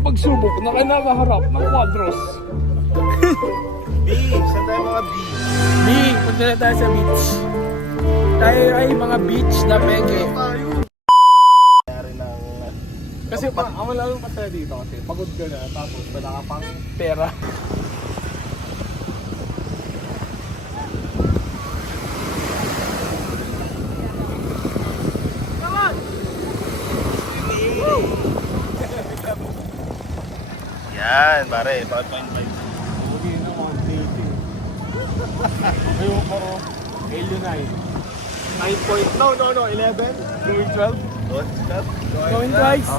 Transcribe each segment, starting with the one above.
ang pagsubok na kinakaharap ng Quadros. B, saan tayo mga B? B, punta na tayo sa beach. Tayo ay mga beach na peke. Nangyari ng... Kasi ang malalong masaya dito kasi pagod ka na tapos wala ka pang pera. Yan, pare, 5.5. Hindi na mga dating. Ayun paro, Alien 9. 9 point, no, 11. Going 12. Going twice.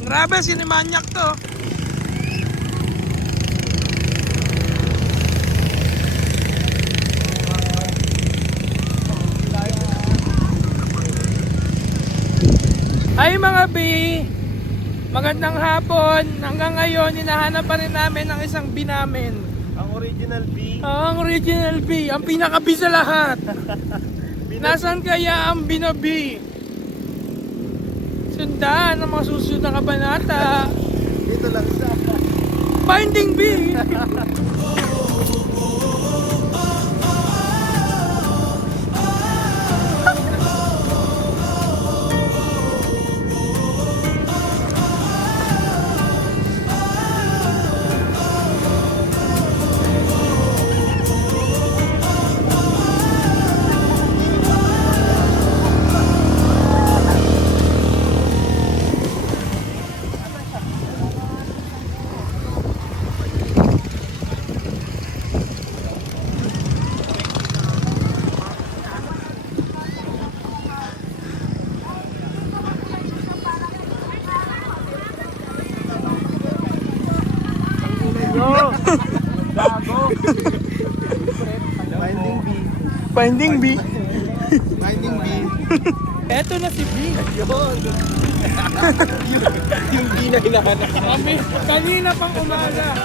Grabe, sinimanyak to. Ay mga B, magandang hapon. Hanggang ngayon, hinahanap pa rin namin ang isang B namin. Ang original B. Ang original B, ang pinaka-B sa lahat. Nasaan kaya ang B na B? Sundan ang mga susunod na kabanata. Dito lang siya. Finding B! Finding B. Finding B. Finding B. Eto na si B. Yun. Yung B na hinahanap. Kami, kanina pang umaga.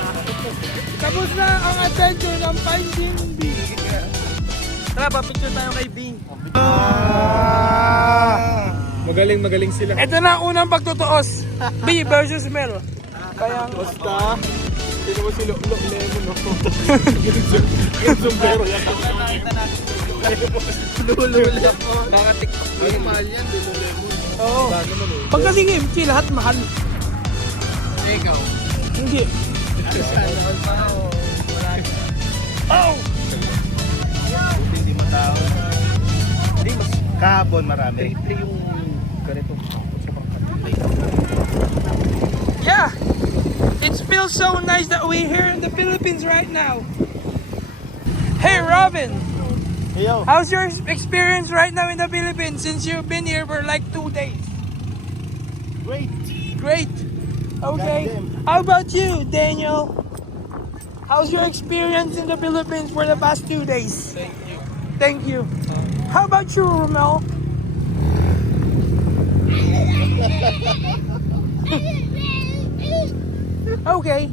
Tapos na ang adventure ng Finding B. Tara, papicture tayo kay B. Magaling sila. Ito na ang unang pagtutuos. B versus Mel. Kaya Basta. sino mo si Lok Lemon, no? Yung sombrero yan. Lulula po. Kaka-tiktok po yung mahal yan. Lululemon. Oo. Pag kasi kimchi, lahat mahal. Ikaw. Hindi. Sana pa. Oh! Hindi matao. Hindi, mas kahapon marami. Triple yung ganito. Yeah! It feels so nice that we're here in the Philippines right now. Hey Robin! Yo. How's your experience right now in the Philippines since you've been here for like 2 days? Great. Great! Okay. Goddamn. How about you, Daniel? How's your experience in the Philippines for the past 2 days? Thank you. Thank you. How about you, Romel? Okay.